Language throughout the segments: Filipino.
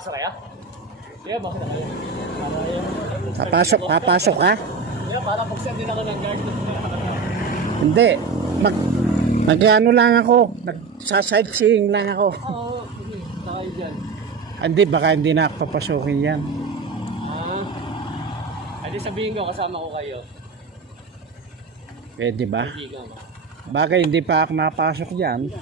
Papasok kayo? Sige, bakit na kayo? Papasok ka? Yeah, para buksan din ako ng guard. Hindi. Mag-ano lang ako. Nagsa-sightseeing lang ako. Oo, sige. Sakay dyan. Hindi, baka hindi na papasukin yan. Adi sabihin ko, kasama ko kayo. Pwede ba? Hindi ka ba? Bagay hindi pa ako napasok dyan.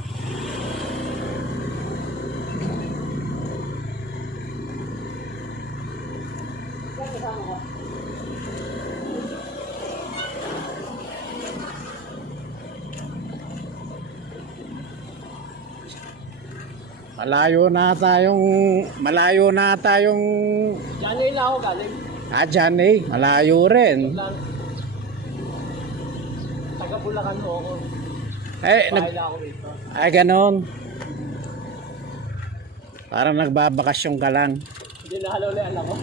Malayo na tayong Diyan lang ako galing. dyan eh. Malayo rin. Taga Bulacan mo ako. Eh, Bahay lang ako dito. ay ganon. Parang nagbabakasyon ka lang. Hindi na halo ulit alam ko.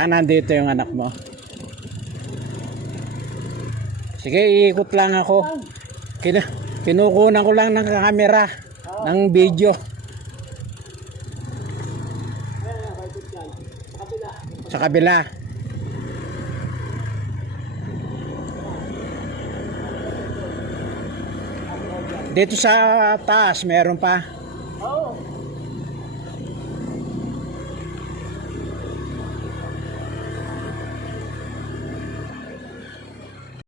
Nandito yung anak mo. Sige, iikot lang ako. Kinukunan ko lang ng camera, ng video. Sa kabila. Dito sa taas, meron pa.